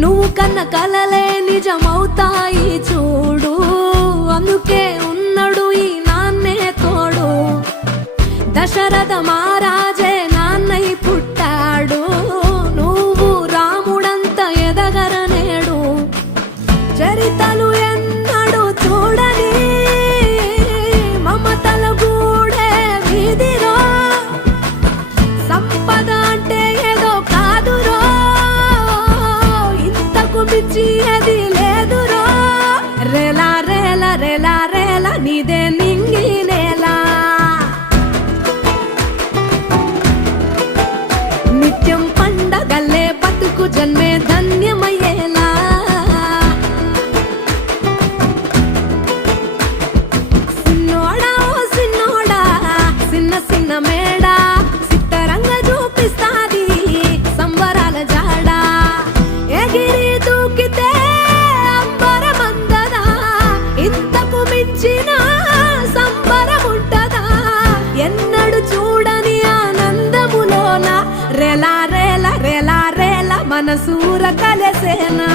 నువ్వు కన్న కలలే నిజమవుతాయి చూడు, అందుకే ఉన్నాడు ఈ నాన్నే తోడు. దశరథ మహారాజే నాన్నై పుట్టాడు, నువ్వు రాముడంత ఎదగరనేడు. చరితలు ఎన్నడు చూడని మమతల గూడే వీధిరో, సంపద అంటే ఏదో కాదురో, ఇంతకు మించి అది లేదురో. రేలా రేలా రేలా రేలా నీదే నింగి నేలా, నిత్యం పండగల్లే బతుకు జన్మే ధన్యమయ్యేలా. సిన్నోడా ఓ సిన్నోడా సిన్న సిన్న మేడా, సిత్తరంగా చూపిస్తాది సంబరాల జాడా. ఎగిరి దూకితే అంబరమందదా, ఇంతకు మించిన సంబరముంటదా. ఎన్నడు చూడని ఆనందములోన రేలా రేలా రేలా రేలా మనసూర కలసేనా.